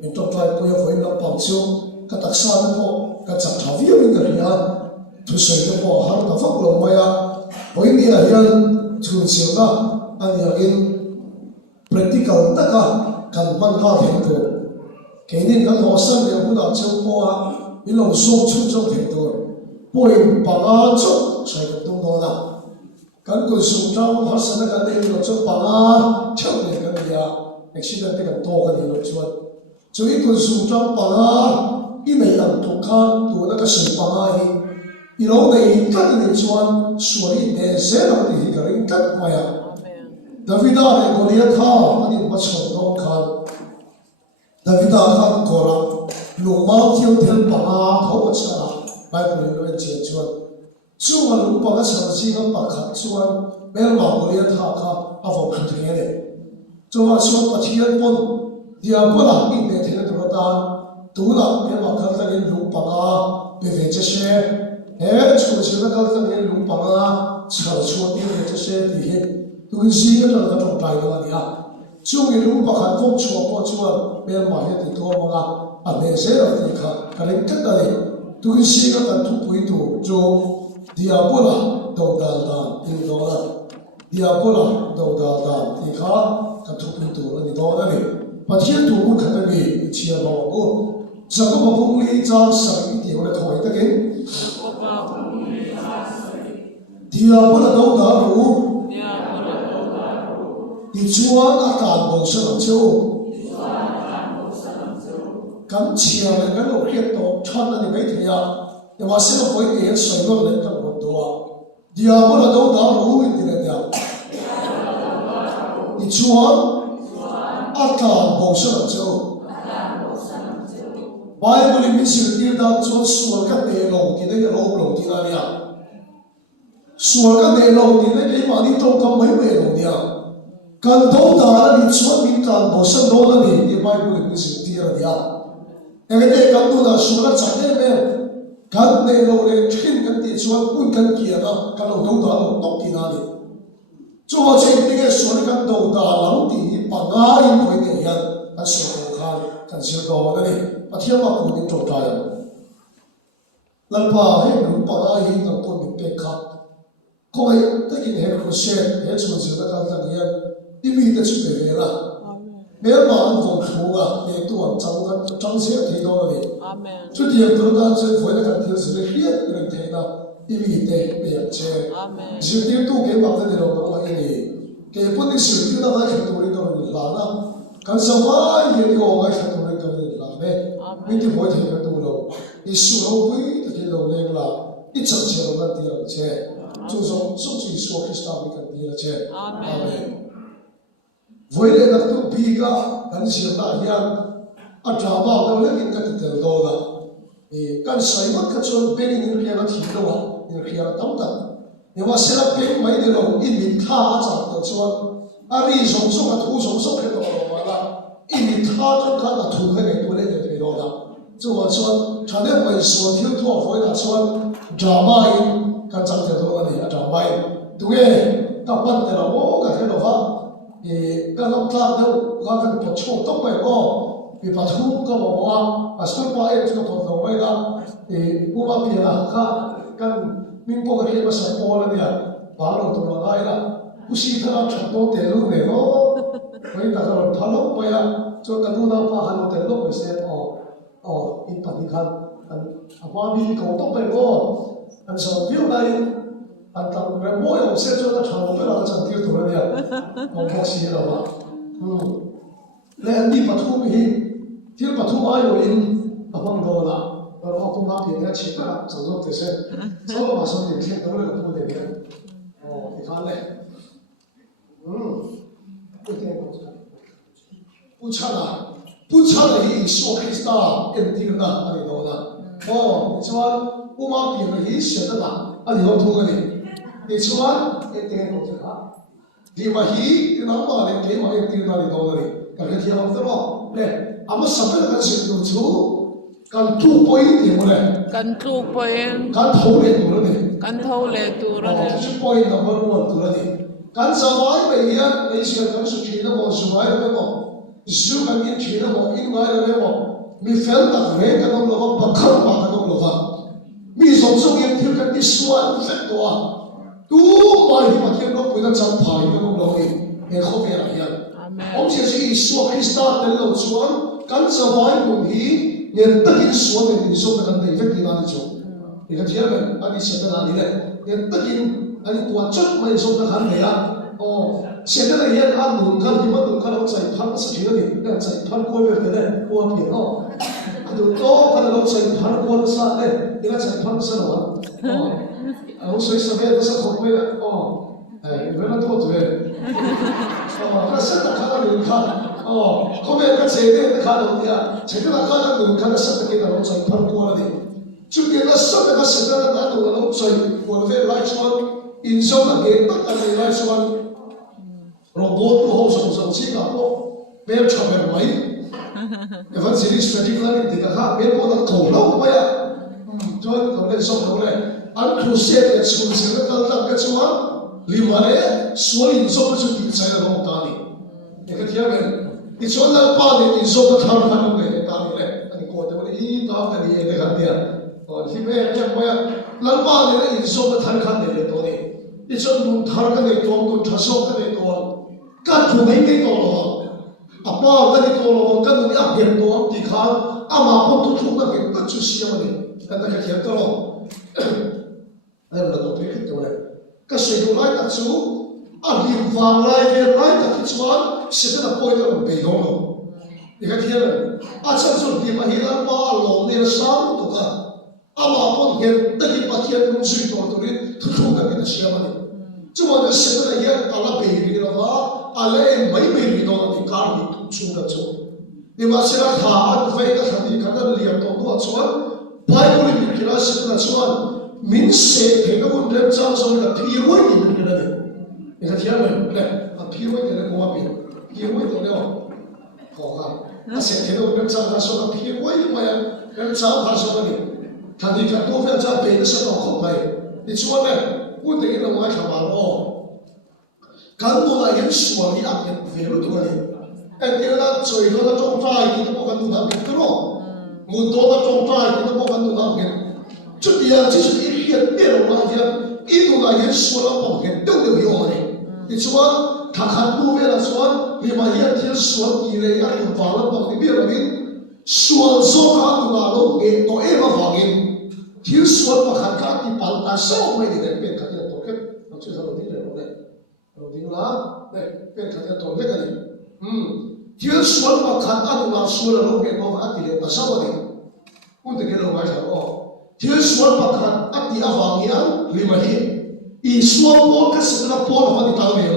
mình trong trai tôi với nó bằng siêu các đặc sản nó các chặt thảo viên mình cái này thu sợi nó bỏ hàng nó phát lộ mày với đi là hiện thường siêu đó anh nhà in practical tất cả cần mang ra thành tựu cái nên các học sinh đều cũng đã chịu qua những lòng sâu chung trong thành tựu bồi bằng chút sai được tung đó là kan ko sung trong har sana kan nei lo chu panga chau ne kan ya accident te kan to kan lo chuan chui ko sung trong panga I nei lam tu khan tu na ka sei panga hi I lo nei kan ni chuan suari ne se lo ti ka ring kat ma ya Davida ne Goliath ha ani ma chho dong khan Davida khan kora luma thiau thel panga tho cha Bible lo chen chuan chú mà lúc bằng cái sản sinh cái bạc khát chú anh bé lão người ta khá avo khăn thế này chú mà chú bắt thiên bồn dia bữa nào in để thế này tụi ta tú là bé bạc khát cái lúc bằng về về chế xe hè chú chú cái cái lúc bằng chờ chú đi về chế xe thì hết tụi gì cái đó là trong tay đó là chú cái lúc bạc khát phong chú bao chú anh bé mà hết thì thua bằng anh để xe là thì khá cái này tất cả này tụi gì cái cần thu quỹ tụ chú Diabola đầu đàn đàn thì đó là Diabola đầu đàn đàn thì khá các thủ quân tụ là thì đó là này và thiên thủ quân khát cái gì chia vào cô chẳng có một phong lý trang sở ý điều là thổi ta kiến Diabola đầu đàn đủ thì chúa đã cản bộ sơ làm chiêu cắn chia là cái lỗ khiết tổ chân là thì mấy thầy nhưng mà sẽ có cái gì soi nó lên trong một tổ Diabola đâu đã đủ cái gì đấy thì chúa cản bộ sơ làm chiêu Bible mình sử dụng đang cho sửa các đề lộ thì đấy là lộ thì là gì sửa các đề lộ thì đấy cái mà đi trong các mấy đề lộ gì cần đâu đã đi chúa mình cản bộ sơ đâu là gì thì Bible mình sử dụng thì là gì cái này cần đâu đã sửa các chẳng đấy kan nei lo le thin kan ti chuan pun kan kia na kan lo do da lo tok ti na ni chu ho che ti ge so kan do da lam ti pa nga in khoi ne yan a so khan kan sil do na ni a thiam ma ku ni to ta ya lan pa he lu pa nga hi na to ni pe kha ko ai ta ki he ko she he chu chu da kan ta ni yan ti mi ta chu be la没有把人做出啊，你多彰显提到了的。这点都当政府那个电视的黑人提到，因为得别切，是点都给把这的老多因给不能是听到那很多人都是拉了，干什么也有那很多人都是拉的，没得不听很多了，你收了贵的给老人了，一挣钱了那第二钱，就说甚至说可以上那个第二钱，阿门。với lại là tụ bi cả cần siêu đại hiền ở trà bao đâu lấy những cái tiền đồ đó thì cần xây mất cái chuyện bên những cái nó thiếu đâu những cái nó tống tận nhưng mà sẽ là bên mấy điều đó in mình tha chẳng được chuyện à đi sống sống là thu sống sống cái đó mà là in mình tha trong cái là thu cái này tôi lấy cái đó đó cho mà chuyện cho nên mình số thiếu thua với là chuyện trà bao in cái chẳng tiền đồ này trà bao đúng không các bạn thì là bố cái đó phải cái lúc ta đâu có cái bộ chỗ tốt vậy có vì bắt thu có bảoว่า sắp qua em cho thằng thằng vậy đó thì cũng mà bây giờ cái mình có cái mà sắp qua rồi nè bảo lo tụi nó lại là cũng chỉ thằng chọn tốt tiền luôn này nó vậy ta rồi thằng lúc bây giờ cho cái lúc nào phải hàng tiền lúc mới sẽ in bản đi khăn anh qua mình có tốt vậy có anh sợ phiếu này anh tặng cái mỗi ông sẽ cho ta chọn một cái là chẳng tiêu tụi nó nè ông bác sĩ đâu mà lẽ anh đi bắt thu mình thiếu bắt thu ai rồi in ở bằng đồ là rồi họ cũng làm việc cái chuyện là sử dụng thế sẽ sau mà sau này chuyện đó là thu để cái thì khá lẽ不差的一说开始打，跟这个那里头的你说我妈别人一写的啦，里头涂的你说一点都不差。你嘛你那嘛你给嘛一点那里头的你，个天王的咯，嘞，俺们什么那个程度出，干做不一点不嘞？干做不一，干偷嘞多了呢？干偷嘞多了呢？这是不一那么多多了呢？干什么没呀？没些干是去的么？是买的么？ dù cần in chỉ là một in ngoài rồi một mi phèn đặc về cái đông lova bậc không mà cái đông lova mi sống sống in thiếu cái suan phèn toa tu mai thì mà thiếu nó cũng là chẳng phải cái đông lova này không phải là vậy ông chỉ là Isu Christa tên lâu suan căn sau vài cùng hi nên tất nhiên suan nên Isu là cần để việc gì làm cho thì cái chuyện này anh đi xem là như này nên tất nhiên anh quan trọng mà Isu là hắn này à现在的人按农看，你们农看到在盘是觉得你那在盘过月的呢，过片他就多看到在盘过的啥呢？你看在盘是了我随时边都是后悔的原来多对那现在看到农看后面个前面看到的呀，前面看到农看的现在给到在盘过了的，就给那现在个现在的拿到了在过的来说，印象的给大家来说。robot ko ho so chi ka ko mer chaber mai evan series particularly de ka mer ko da ko lo ba ya join ko le so ko le an thu se le sun se le kal ta ka chuma limare so in so chu tin sai la ta ni e ka thia ben i chon la pa ni in so ka thar ka no le ta ni le ani ko de i ta ka ni e de ka dia hi me ya mo ya la pa ni in so ka thar ka ni le to ni i chon nu thar ka ni to ko thaso ka ni to các chủ mấy cái tổ bao cái tổ các người áp hiện tổ thì khá mà không thu thúc được cái tất chủ siêu này cái này cái hiện tổ đây là tổ thế cái tổ này cái sự đồ lại các chú điểm vàng lại về lại các chú ăn sẽ là bồi được bề gông rồi thì cái hiện này chắc chắn điểm mà hiện là ba lồng này là sáng tổ cả mà không hiện tất cả các hiện cũng suy tổ tổ này thu thúc được cái siêu này chúng ta sẽ là hiện là bề gì đó ale mai mai ri do ni kar ni chu da chu ni ma sera tha at ve ka thani ka da liam to to chuan bible ni kira se na chuan min se the ka un rem chang so ka phi wai ni ni da ni ka thia me a phi wai ni ko wa phi wai to le ko ha a se the un rem chang ka so ka phi wai ma ya rem chang ka so ni thani ka to fe cha pe se to ko bai ni chuan le un de ni ma kha ba lo kan tu la yin suwa ni ak yin ve lu tu ni en ti la choi do la chong trai ki to kan tu da bi ro mu do la chong trai ki to kan tu da bi chu ti ya chi chu i hiat ne ro la ya i tu la yin suwa la pom ke tu de yo ni ti chuwa tha khan tu ve la chuan li ma hian thil suwa ki le ya in wa la pom ni bi ro ni suwa zo ka tu la lo e to e ma wa gin thil suwa pa khan ka ti pal ta so mai ni de pe ka ti to ke no chu sa lo ni le ro le rồi tiếng lá đây bên cạnh cái tổ biết cái gì thiếu xuân mà khát ăn mà xuân là lúc hiện có ăn thì để ta sao vậy cũng từ cái lâu ngày rồi thiếu xuân mà khát ăn thì ăn vàng hiền lì mà hiền i xuân bố cái sự là bố là phải đi tao về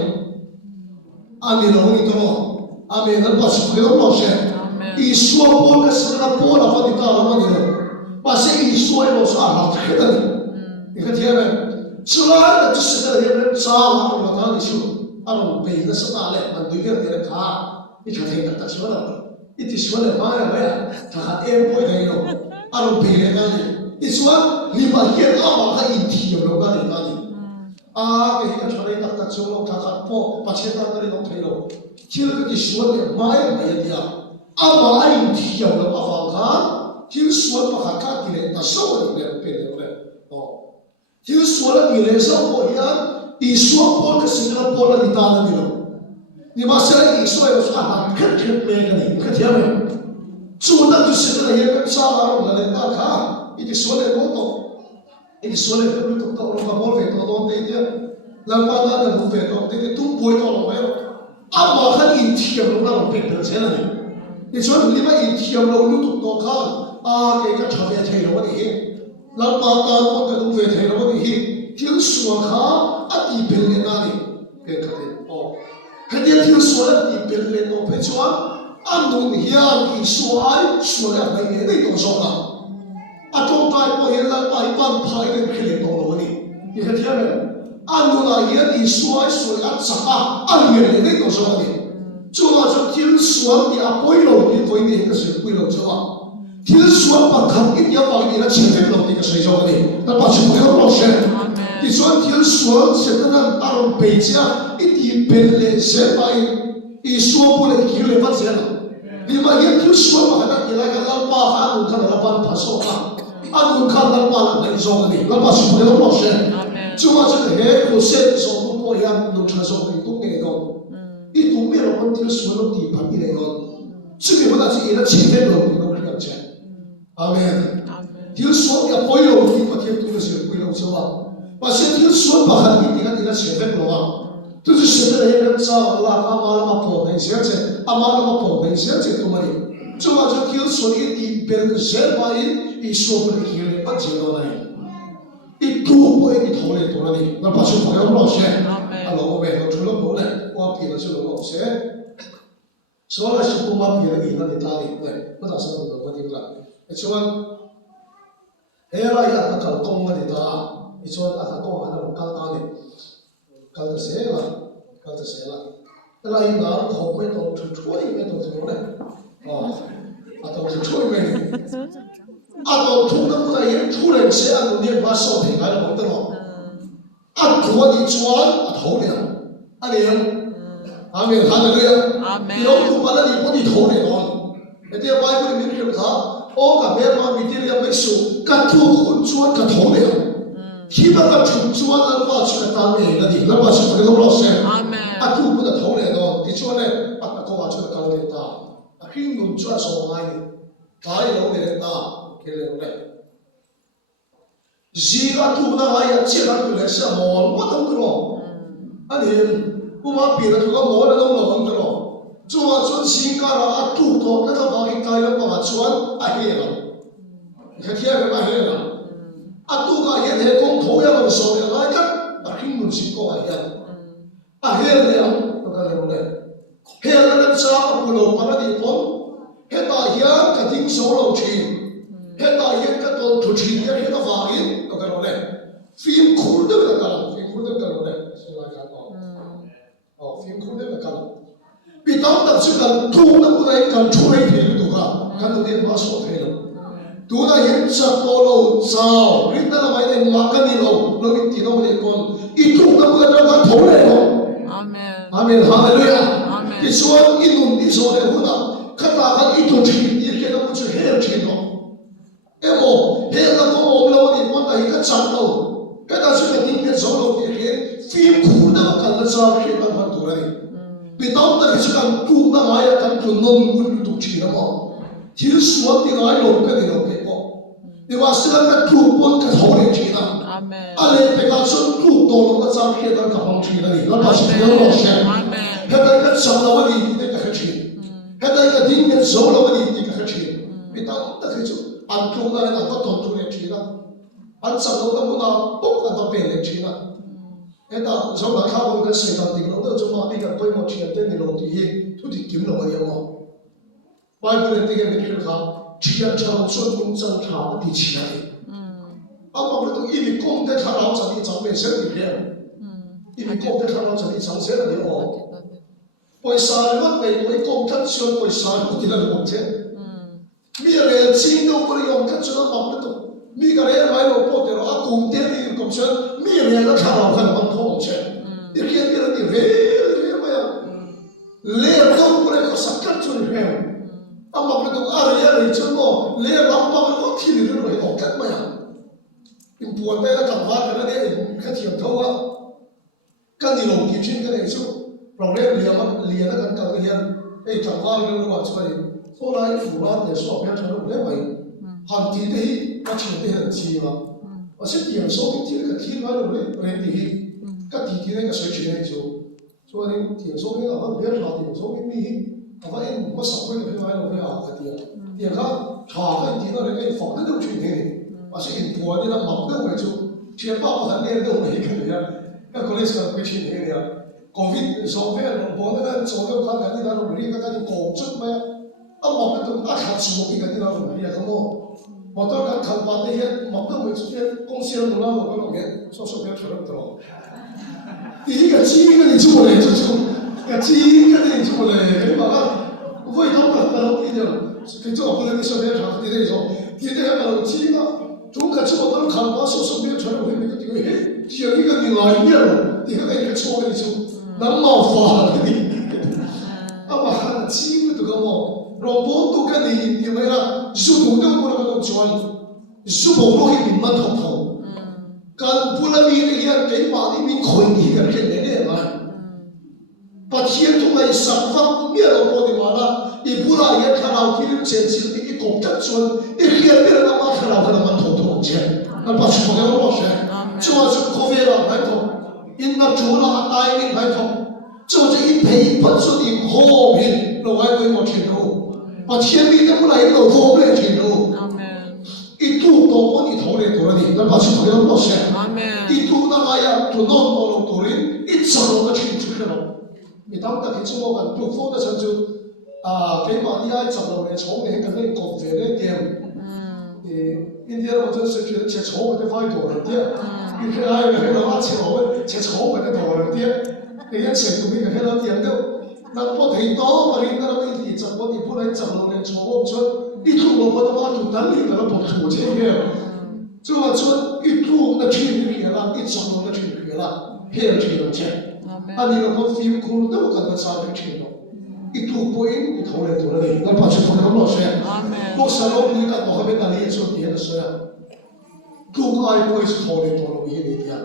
anh đi đâu đi đâu anh đi đâu bắt sự cái đó lo xem i xuân bố cái sự là bố là phải đi tao là đi đâu bắt sự i xuân là sao làm cái đó đi cái thế này出来了，就是这些人杀了我他的手，北的是大嘞，对面的他，你看听他说了，一直说了妈呀，他还不会的哟，北的那里，你说你把烟嘛还一提有那里，给他传来他说他把钱拿那里弄退了，听了个说的妈呀没的呀，嘛还一提有那房卡，听说把卡给人，他手里面变了听说了你来上我一样，你说过的是那过了你打的你了，你把现在你说要说肯定没个你，可听没？做的就是那些跟沙拉弄的大卡，一直说的我懂，一直说的跟不懂到了我非到到那点，那把那个不非到那点都不会到了没有，嘛还一天了那种变成钱了你，你说你把一天了你都多看给个长面退了我的。เราปาตาคนกระดูกเวทีเราไม่หิทิ้งส่วนขาอันที่เป็นเลนอะไรเป็นกันเลยให้เดี๋ยวทิ้งส่วนอันที่เป็นเลนโอเพชวานอันนู้นเฮียอีส่วนอะไรเนี่ยได้ตัวสองละอันตรงใต้พอเห็นแล้วไอ้บ้านพายกันขึ้นเลยตัวเราเนี่ยนี่คือเทียบเลยอันนู้นเฮียอีส่วนอันสักอันเนี่ยได้ตัวสองเนี่ยจุดว่าจะทิ้งส่วนที่อาปุยเราที่ตัวนี้ก็คือปุยเราจุดว่าที่ส่วนประคับอินเดียบางทีเราเชื่อถือเราที่ก็ใช้จอบนี้แต่ปัจจุบันเราไม่เชื่อที่ส่วนที่ส่วนเสร็จนั้นอารมณ์เปรี้ยอินเดียเป็นเลเซไปอีส่วนพวกนี้คิดเลยว่าเสียนะ你嘛也就说嘛，那你来个老爸喊你看老爸他说嘛，俺们看老爸那说的你，老爸是不了老师，就话这个黑苦线说不过呀，弄成说你都那个，一都没有问题说了底盘的那个，这个我那是一个前面的你都不了解，阿门。听说呀，不有你不听对的是不有是吧？把先听说吧，喊你看前面的话。就是现在人家找啦，阿妈那么婆的，现在阿妈那么婆的，现在多么的，就把这听说一点别人先把一说不的听的，不接到那里，一多不一头的多了的，那把小朋友老些，啊老我们除了我呢，我别的就老些，说了是不嘛别的给那里打的，对，不打算我不听了，就说，哎呀，他搞工的打，你说他工还能搞打的。搞得谁了？搞得谁了？那一拿口味都出错一面都怎么呢？哦，都是错一面的。都通的不在也出来些都连把手平来了的咯。多的转头了，连阿门哈利路亚。有不把那里不的头了咯？那点外国的民族他，我个别嘛米地里没数，干土混转个头了。希望他出去玩那话去当面的，那话是不能老师。tu不的头来咯，你说呢？他讲话出来搞的大，拼命转手买的，买楼的大，给了的。自个tu那还要接他过来什么？我懂的咯。我把别的这个我那个懂的咯。做嘛做新家了tu多，那个把一改了把转黑了，你看天个黑了。tu个也是讲头要能收的，来个拼命是讲一样。黑了，那个了嘞，黑了那啥不老把那地方，黑大样个顶手老去，黑大样个都出去的黑个发音，那个了嘞，非苦的那个，非苦的那个嘞，是哪个哦，非苦的那个，比当当时个土那不来干出来的那个，看到点把手推了。ดูนะเห็นสัตว์โตเราสาวริตาละไม่ได้มากันนี่เราไม่ติดเราไม่ได้ก่อนอีทุกนั้นก็จะกันโถเลยเราอาเมนอาเมนฮาเลลูยาที่ส่วนอีนุ่นที่ส่วนเนี่ยคุณน่ะข้าตากันอีทุกทีอีแค่เราไม่ใช่เฮลทีเนาะโมเฮลเราก็มองเราเนี่ยมันอะไรก็จัดเราแค่แต่สิ่งที่เป็นสองเราเนี่ยฟิล์มคู่นั้นกันละสาวเฮลกันพันตัวเลยไปตอนนั้นที่กันทุกนั้นอะไรกันทุนนนคุณทุกทีนะมั้งที่ส่วนที่เราลงกันเนี่ยเราเก็บ你话是那个土本个头来去的，你别个说土多了个照片那个方去的，那把是不要老些，那个上了我的那个去，那个顶面收了我的那个去，别当那个就按中那个都出来去的，按上了个不拿不按到别人去的，那上来看我跟谁当顶了，都做嘛那个规模去的，你老弟都得金了我的嘛，外国人这个没去看。天朝尊公正朝的起来，我们都一米公的他老早的长辈身体片，一米公的他老早的长身的哦，为啥我为公他说为啥我给他用钱？米来钱都不能用，他只能忙不动。米个来买了包的了，公的的公钱，米来了他老很忙空钱，你看别人的喂么呀？来都不能啥干出来。忙不动，阿里怎么？你忙我天天都来学干嘛呀？你不带他干嘛？跟那点看铁头啊，跟你老弟去跟你说，老练练那个搞个样，干嘛跟我出来？后来湖南的说变成了那位，汉地的我听得很清嘛，我是点说听那个听完了那地，跟地那个水去那就，所以点说那个我别查点说你。我发现我少会的另外一种啊，个点，点看查个点到那个房子都去的，我是很多的那忙的为主，全包含那都没个的，那可能是会去那个，高飞上飞我那个做个看看你那种那个你高中么呀，忙的都看书的那种那个么，我到那看把那些忙的为主些公司的那种那边说别出来的了，第一个你出来就出。金个那出来，你把它味道不好一点，给做不能你身边尝的那种，你这个老金啊，中国这么多看把手身边传来那个地位，像一个你来一样，你看那个错的就能冒发了你，嘛金这个么， rồi bố tu cái gì thì vậy là dù đủ đâu cũng là chọn dù bố nó khi mình mất học thầu cần phụ là vì cái cái mà đi mình khỏi đi cái này này mà bắt hiện tu này sản phẩm cũng biết là bố thì mà là đi phụ là hiện khả năng khi trên trên cái công tác chọn cái hiện biết là mà khả năng là mình thầu thầu chứ nó bắt chọn cái đó sẽ cho có về là phải thầu in là chủ là ai mình phải thầu cho cái thấy bắt chọn đi hồ mình rồi ai cũng một chuyện đâu把前面的不来都做不来钱喽。一度都帮你投来多了的，那把钱投到多少？一度那个呀，就弄到了多人，一整了个钱出去了。你当得起中国人祝福的时候就给马利亚整了来从年跟那个费那点，今天我真是觉得吃草我得花多了点，你看那个黑老妈吃我吃草我得多了点，你看吃东西个黑老点都。那不提到嘛，你那问题怎么你不能整了呢？从我说一吐我不他妈就等你那不吐这个，就我说一吐那去你了，一整了那去你了，骗去了钱，啊你那个费苦都跟他差不去了，一吐不应你投来多了的，那把去投来多少钱？我三老你那我还没那里做别的事啊，吐爱不会是投来多了一点点，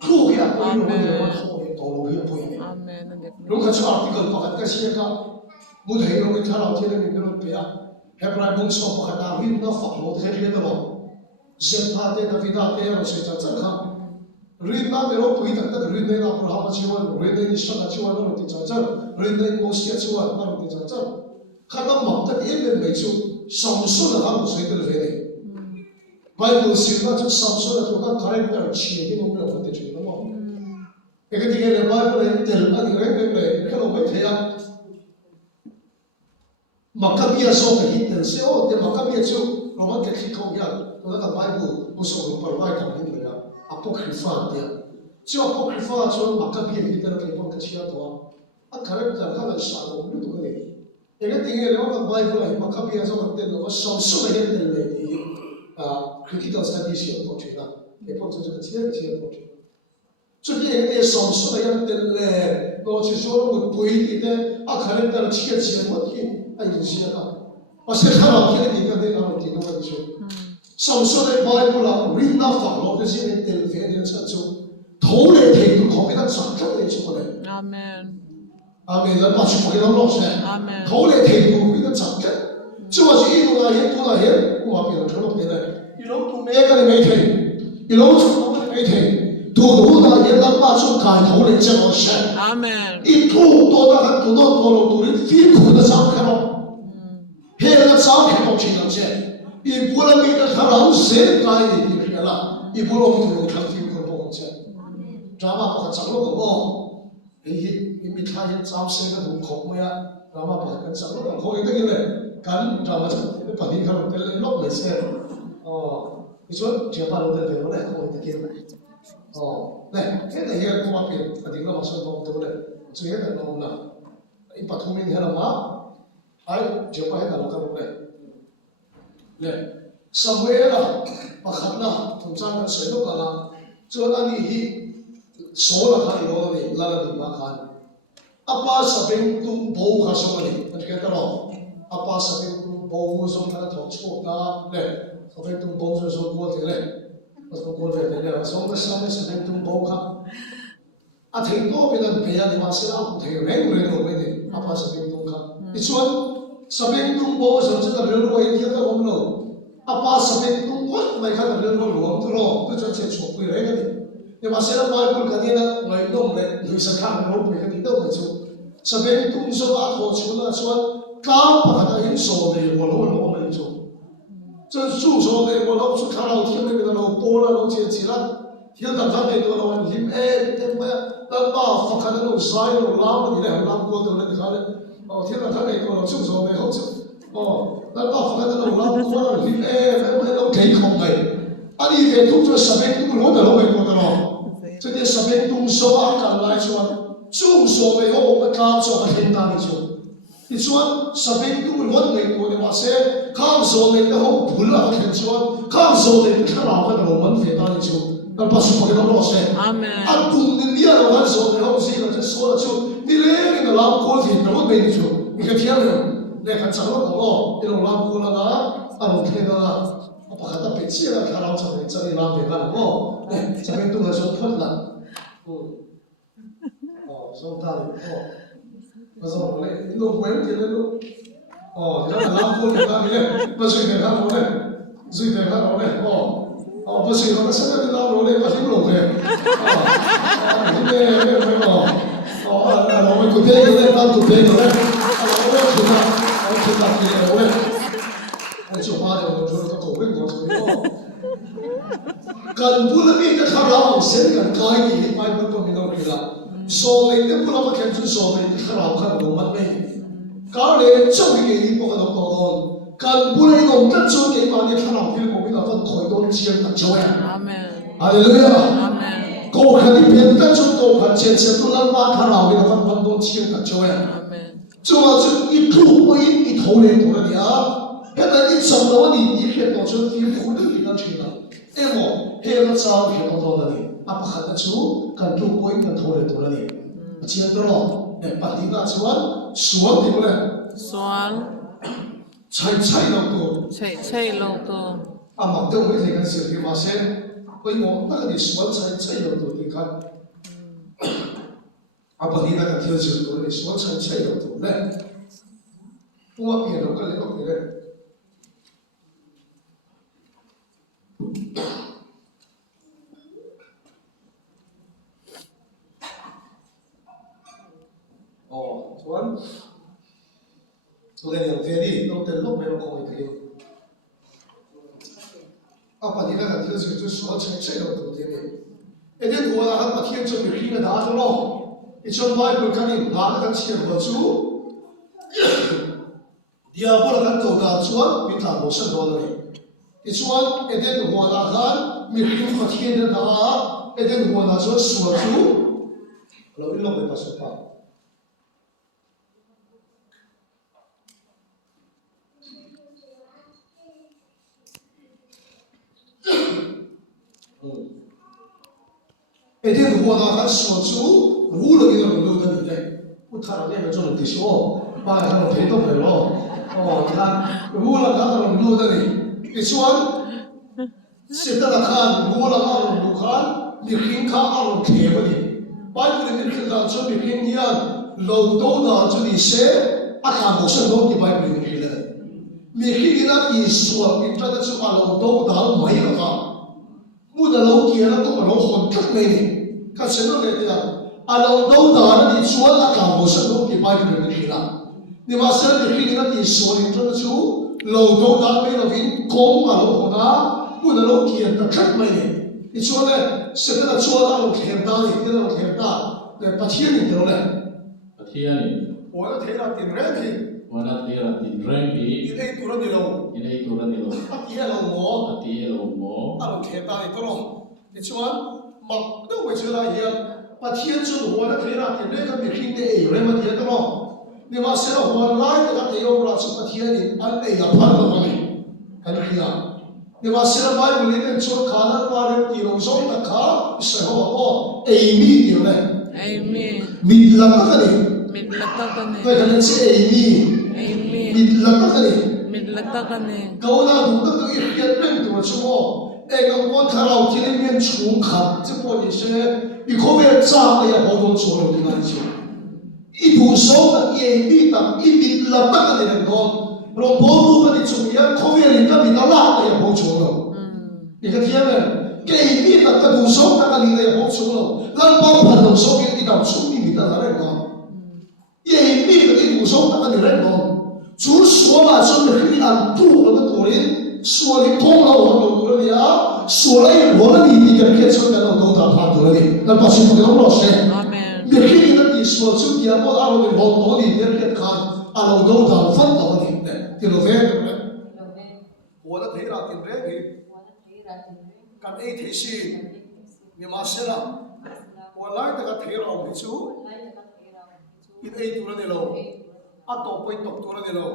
吐呀不用我投来多了也不一定。如果是article 不看，但是那个不对，我们看到天的那个别啊，还不来蒙说不看那会那法律的这个咯，人他的那为他的那谁在这看，人那没有不一定，那个人那不好几万，人那你说那几万那么的在这，人那某些几万那么的在这，看到忙的一边没就少数的他们谁的人的，外国是那就少数的就看看那点钱的我们问题去了嘛。一个地方的外国人，第二个地方的看我们睇啊，马卡比亚说的一点是哦，的马卡比亚就我们给去看一下，我那个外部不是我们外讲的那个阿波克法的，就阿波克法说马卡比亚一点都可以放个其他多，啊，可能在他们啥我们都可以，一个地方的外国人马卡比亚说的那个少数的一点的critical studies 有多觉得，也放成这个其他多觉得。这边那少数的样的嘞，我就说我不一定的，可能到了切问题，有些个，我是看到天的那个那个地方就，少数的外国人，人那法律的这些的非常成熟，头来提都靠给他掌控来做的。阿门。阿门，那把去给他落实。阿门。头来提都给他掌控，就我是一路那些多那些，我别人全部别的，一路都每个人没听，一路从我们没听。土的也能把出改头来这么神，一吐多的很多多了多人非苦的张开了，黑的张开到这样子，一不能给他看到谁改的你看了，一不能给他看非苦不这，知道吗？把张了个哦，你没看见张谁个土口没呀？知道吗？把跟张了个口一个人干，知道吗？你把你看到跟人弄没事，哦，你说这把路的人来口一个人。哦，来，这个也不方便，他顶个往上弄对不对？这个弄了，一把图明天了嘛，哎，就把那个弄对不对？来，上回了，把看了，从上面水都干了，这那里说了看以后呢，那个你妈看，阿爸十边都包下上来，你记得咯？阿爸十边都包上他的头错的，来，十边都包上说过的嘞。我说过来的，所以上面是能动包卡，挺多别人陪啊，你话是啊，挺人的的，把是能动卡。你说是能动包，甚至那人路一天都我们喽，把是能动我没看到人路我们喽，不准接触回来的。你话是那外国嗰啲咧，外弄咧，其實看我每個地都會做，是能動手拖出那說，剛把它很熟的，我沒做。这住所的我老是看到天那个老波了，老接起了，天当上那个老林对不呀？那把发看那老晒老拉嘛，你来拉过头了，你看嘞，天当上那个老住所的好处，那把发看那老拉过了林那老几空的，你给动作十遍都攞得攞美國的咯，这啲十遍動手近來說，住所沒有我們家做很大的做。你说十遍都攞美國的話說，靠所謂的好本啦，佢說靠所謂的看老嘅老文非大的做，那把什麼嘅都攞些。阿門。公的你要玩所謂好些，就說了就你那個老國非都沒做，你看天了， เนี่ยขันจังแล้วก็อีหลงลำพูแล้วนะอารมณ์เท่นะปกติเป็นเชี่ยแล้วถ้าเราจะได้ลำเดียวกันก็เนี่ยจะเป็นตัวชนพ้นละส่งตาเลยมาส่งเลยลูกเว้นทีเลยลูกจะมาลำพูกันกันเนี่ยมาช่วยกันเราเลยช่วยกันเราเลยมาช่วยเราสักนิดเราเลยมาที่ลูกเลยเนี่ยไม่บอกเราไม่กุเทกันเลยตั้งกุเทกันเลยเราไม่คิดนะเราคิดแบบนี้เลยไอ้ชั่วมาเดี๋ยวเราจะต้องวิ่งก่อนเลยกันพูดแล้วนี่จะข้าเราเส้นกันกายที่ไม่เป็นตัวมีน้องกีฬาโซ่เลยเนี่ยพูดแล้วก็แค่จุดโซ่เลยที่ข้าเราข้าเรามันไม่การเลยจ้องที่นี่พวกเราต้องกันพูดเลยน้องจะจุดเกี่ยวกับเนี่ยข้าเราที่ผมไม่ต้องคอยโดนเชียร์ตัดช่วยอาเมนฮาเลลูยาอาเมนก็ขันที่เป็นกันจุดก็ขันเชียร์ตัวนั้นมาข้าเราเนี่ยมันโดนเชียร์ตัดช่วยอาเมน就ว่าจุดอีทุกคนอี头เลยตัวเนี่ย现在一整个你一片到处地铺的地方去了，那么这个照片到那里，不看得出，看中国人头来多了呢，接着咯，把地那说说对不嘞？说菜了多，菜了多。忙得我这个是的发现，为我那个你说菜了多，你看，把地那个条件多，你说菜了多嘞，我别了个了个嘞。ตัวเดียวเท่ดีต้องเต้นลูกไม่ต้องคอยเท่ปัจจุบันที่เราจะสอนใช้เราตัวเดียวเดี๋ยวหัวเราปัจจุบันจะมีขึ้นมาได้แล้วอีช่วงบ่ายเป็นการนี้หากันเชื่อหัวจูเดี๋ยวพวกเราตัวด้านชวนมีทางโมชั่นตัวนี้อีช่วงเดี๋ยวหัวเรากันมีขึ้นมาที่นี่ได้เดี๋ยวหัวเราชวนสวนจูเราไม่ลงไปประสบการณ์เดี๋ยวหัวเรากันสวนจูรู้เลยที่เรารู้กันนี่เลยพูดทางเนี่ยมันจะรู้ที่ชัวบ้านเราเพลต้องไปรอท่านรู้แล้วกันเรารู้กันนี่อีช่วงเสร็จแล้วกันรู้แล้วกันเรารู้กันมีขึ้นข้าอารมณ์เขียวนี่ไปคนนี้ขึ้นด้านชนมีขึ้นยันเราโตด้านชนนี่เสียอาการของฉันต้องที่ไปคนนี้ขึ้นเลยมีขึ้นนั่นอีส่วนมีประเด็นชนเราโตด้านไม่ละกันมูดเราเกี่ยวกับเราคนทักไม่นี่ก็เช่นนั้นเลยนะเราโตด้านนี่ส่วนอาการของฉันต้องที่ไปคนนี้ขึ้นละนี่ว่าเสร็จมีขึ้นนั่นอีส่วนมีประเด็นชนเราโตด้านไม่ละวินคงมาเราคนนั้นมูดเราเกี่ยวกับทักไม่นี่อีส่วนเนี่ยเสร็จแล้วส่วนเราเขียนได้ที่เราเขียนได้เนี่ยประเทศนี้เท่าไหร่ประเทศนี้我要提了顶人的，วันนั้นที่เราติดเร่งดี你那多少年了？ที่ได้ตัวนั้นนี่เรา 第二了我，ที่เราหมอ路开大一多了，你说忙都为出来一样，把天主我那提了顶人个没听的有人么提的了，你话现在我来这个提我了，什么提的，俺哎呀判了嘛你，看你看，你话现在买不离的做卡那把人地龙上的卡，时候我哎米丢嘞，哎米，米拉那个哩。midlatakan Kaya kanan si Amy. Midlatakan eh. midlatakan eh. Kau na duduk tu ikhtiar pun tu macam ang buat karau kini mian chung kat, cepat ni saya, ikowe cak ayah bodoh coro di mana sih. Ibu so Amy tak midlatakan ni kon, rombongan kan di cumia, kowe ni kan minala ayah bodoh coro. Ikat dia kan, Amy tak kadusok tak kan ayah bodoh coro. Lampau pandang so kita tidak cumi minala kan. 也密的一股手打你人工，主说嘛，说的黑暗不了的多人，说的通了我们多人呀，说了我们你个别成了都打他多人，那把心不给老师，你黑的你说就点我阿罗的我多你别别看，阿罗都打分到你的，对不对？我的腿了，对不对？干 A 提示，你妈是了，我来这个腿了没出。in ay tulad nilo ato po ito tulad nilo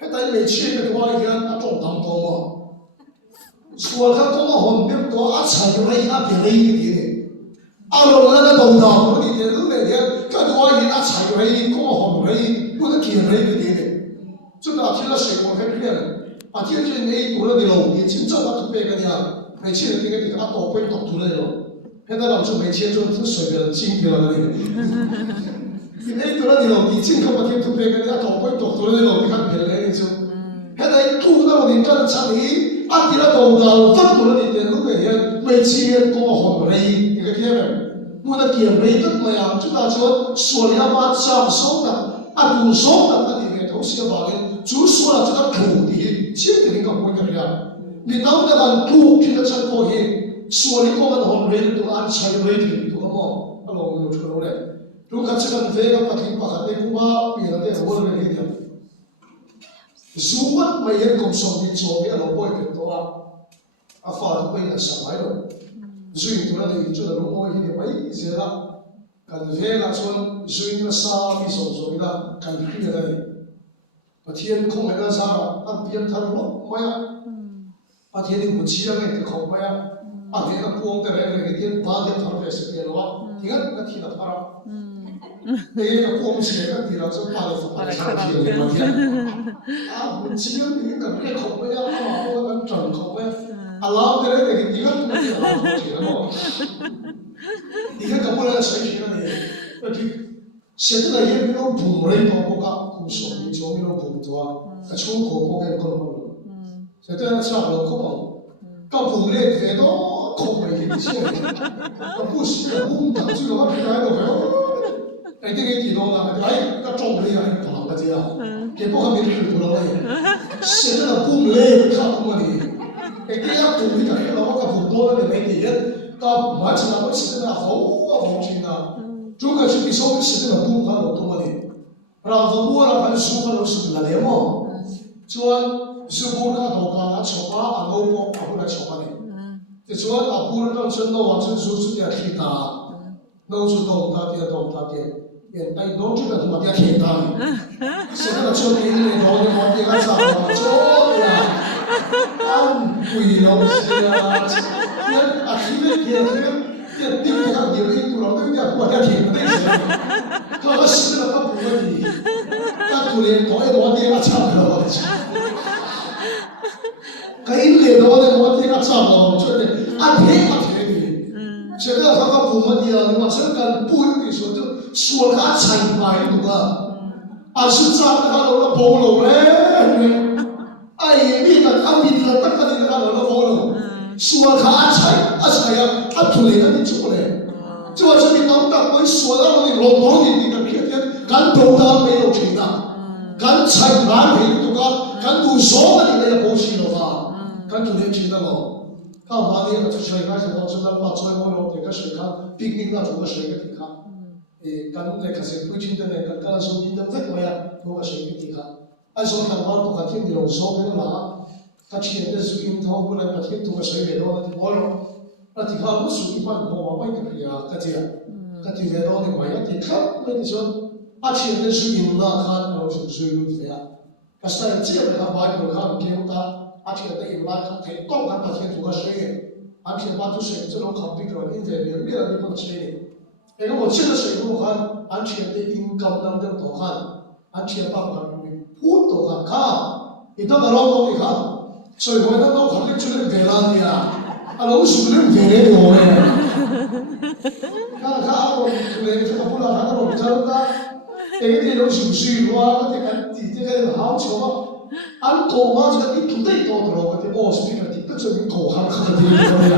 hetay may chiye ka tuwa yan atong tamto mo suwal ka to mahondip to at sayuray at piray kitini alo na na daw na mo dito na yan ka tuwa yan at sayuray ko mahondip 不能给人一个点。这个听了谁我还骗了，天就你读了的喽，你真正的别个呀，每天的这个都会读出来了。现在老师每天就随便精辟了那个，你读了的喽，你真可不听别个呀，都会读出来了，你看别人就，现在读到你这差你，你那读到分读了你的那个人，每天都好累，你个天没？我的点没得么呀？就打说说了把享受的，读书的那里面都是把人就说了这个土地，现在你搞不一样，你当那个土地的成果也说你我们红人都按才为的，都个么？那老有出来，如果这个这个不听把的古巴别的的我们一点，如果没人共说你做别老百姓多啊，发的被人上来了。所以读了的这个如果一点没些了，看这个说所以那沙比手说的看这个的，把天空那个啥了，边它落么呀？天的不起来的空么呀？天的光的那个天八天它在是变了，你看那天的它了，那个光线那地了就把它把它看天了天，不起来你个别空么呀？我跟整空么呀？老的那个你看不是老的天了。你看搞不来水平了你，现在也没有补了一包不干，不说你就没有补多啊，出口不给搞了，现在那下了可忙，搞补了太多口味的些，不是不干这个我平台都没有，这个地方啊，那种的呀，不啷个这样，也不可能不啷个，现在的补了看不嘛的，这样补的那我可补多了的没得。到完成了，我现在好听啊！如果是比说现在的不管我多的，然后我那还是说了是那的嘛，就按是不那头干炒吧，老婆不来炒吧的，就按那不那真的话，真说是点铁打，弄出动大点，也哎弄出来他妈点铁打的，现在的车里面搞的嘛，点个啥嘛，做呀，贵了是呀。现在电电上有一股老对面过来停的他死了他不问你，他突然搞一老爹个唱了，给你老的老爹个唱了，真的天的，现在他不问你了，我这个不用你说就说他才白懂啊，是这样的，他老了暴露嘞，你的他比他大个的他老了暴露。说他才呀，突然的你做嘞，就这里当我说到你老多的那个偏偏，敢懂得没有听的，敢才难没懂啊，敢读书的你那个不行了吧？敢读点听的咯，看把那个水开始到这个把最后了这个水看，冰冰的这个水个地看，敢那个是不听的那个，敢说你的为什么呀？这个水个地看，按说看我不敢听你老说那个哪？他前的是樱桃，后来把天读个水尾多，我了，那地方不属于把我买的皮啊，他这样，他地方多的买一点看，那你说，前的是樱桃看，然后是水路这样，现在这样他买不看，给他，前的樱桃看，他当然把天读个水，前把这水这种看比较，因为别的地方水的，那个我这个水路看，前的樱桃当中多看，前把看普多看，你到个老多的看。所以我那老肯定出来别浪的呀，老鼠的别的多嘞。看我出来这个不然看我真的，这个老鼠水哇，这个好巧嘛，多嘛这个一土地多的咯，这哦是这个这证明土还很地多呀。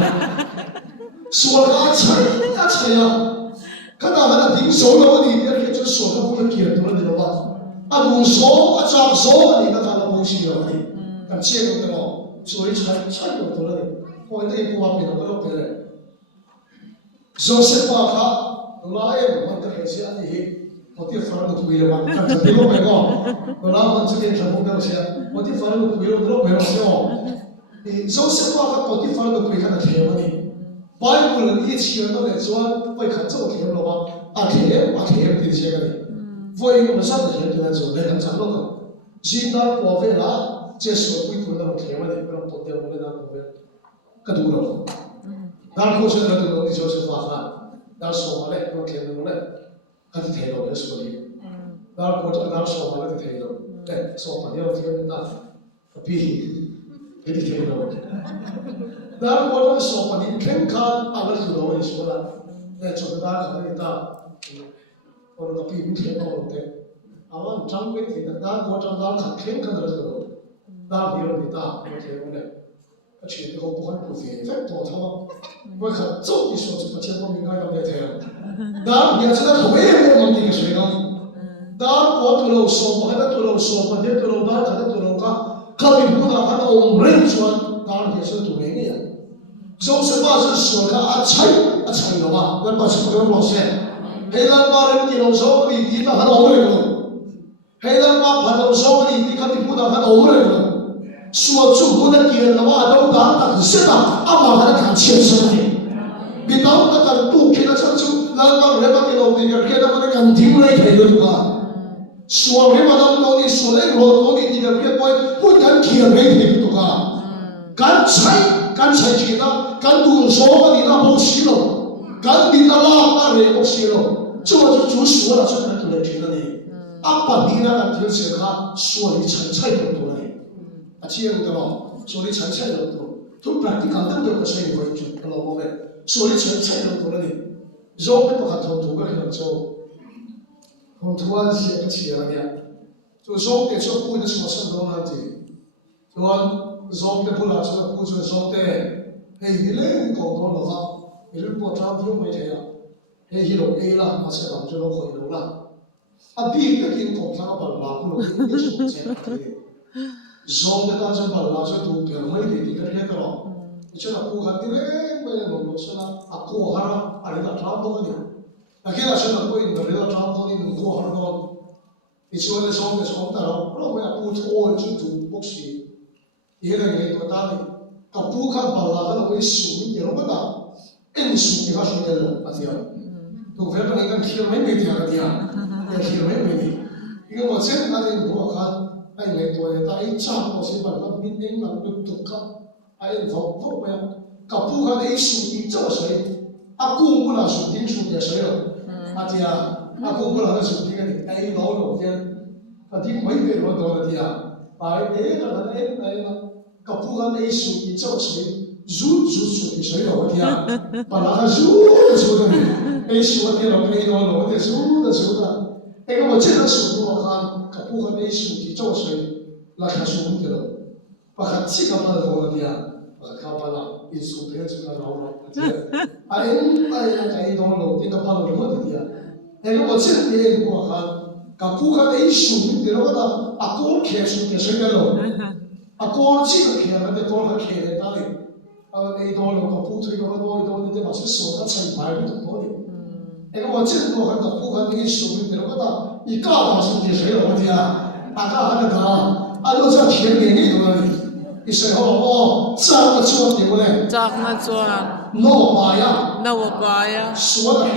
说他菜呀，看到他的平手了，你别就说他不能给多了的吧？不说长说你那他都不行了的。但这个的咯，所以才有得了的，我那一部分别的都别的。说实话，他拉也我们这些安利，我的反正推了嘛，看这边没个，我拉我这边全部都是，我的反正推了都没有哦。说实话，他我的反正推看的贴嘛的，外国人一起都来说，会看这个贴了吧？贴的这个的，我用的上的贴就来做，来看长了的，现在过费了。这是我规定的贴嘛的，不能多点我们那部分，可多了。那过去那个东西就是发汗，那说嘛嘞，我贴了嘞，他就贴了我说的。dar ko ta dar so ma la the lo te so pa yo ti na pi pi ti lo dar ko ta so pa ni khen khan ala su lo ni so la te so da ka ni ta or the pi ni ko te awan chang pe ti da ko ta dar ka khen khan la su lo da bi lo ni ta ko te lo ne而且以后不会不飞，再多他妈，我可早一说这个节目应该要来听。那也知道同样我们这个水呢，那我对了说，我还在对了说，我在对了那，还在对了个，可比不拿他的我们人说，当然也是对的呀。就是把是说个菜了吧，那把是不用老些，黑人把人地老说的地那还老人了，黑人把盘老说的地可比不拿还老人了。说中国的电的话都打但是的，阿妈还敢切身的，比当那个不给他唱出，那个人把给老弟个给他们那个听来听的个，说人把他们你说来我你这个别不敢听来听的个，敢才听那，敢读说你那不行了，敢你那那人不行了，这就就说了，这个都来听了你，阿爸你那个听谁看说你才不多来。啊，这样的咯，说你成菜了多，都 practical 都对不上你会做，老婆们，说你成菜了多了你，肉不看头土个很做，我突然想起来了，就肉的说不的说什么东西，就肉的不拿出来不做肉的，哎，你嘞讲多了哈，你如果张天没这样，哎，一路 A 啦，那是咱就路回路啦，啊 B 的经过他把拉不路，你说这样的。zong de ta jan bal la so tu pe mai de ti ka ke to che na ku kha ti le mai no no so na a ko hara a le da tra to ni a ke la so na ko in de la tra to ni ko hara to i so le zong de zong ta ro mai a pu tho ju tu bok si ye le nge ko ta ni ka pu kha bal la ka ko su ni ro ba da en su ni ka so de lo a ti ya to ve ta ni kan khir mai me ti ya ti ya khir mai me ni i ko mo chen na ni bo kha ai ngày tuổi ta ai cha có sẽ bảo là mình anh làm được tục khắp ai vào vào bây cả bu cái đấy sụt đi cho sấy cũng不là sụt đi sụt để sấy rồi thì cũng不là cái sụt đi cái này ai nói đầu tiên thì mấy người nói đó thì ai đấy là cái đấy là cả bu cái đấy sụt đi cho sấy rút sụt đi sấy rồi thì bảo là cái rút đấy ai sụt thì là cái đó thì rút là哎，我这个手我看，可不和那手机照水，那看手机了，把它几个把它放了的呀，把它看完了，一手拍出来老了，哎呀，这一栋楼这个把它落的呀，哎，我这边我看，可不和那手机的那个哥开手的水的了，哥这个开了，那哥还开的哪里？那一栋楼可不推个多一栋，你得把这手它拆牌不多的。哎，我这多还搞不看那个手机的，我打你干嘛手机谁有问题啊？干啥的他？都这便宜你多了你谁好这个做对不对？Chak na chuan, 那我妈呀， nawabaya. 说的。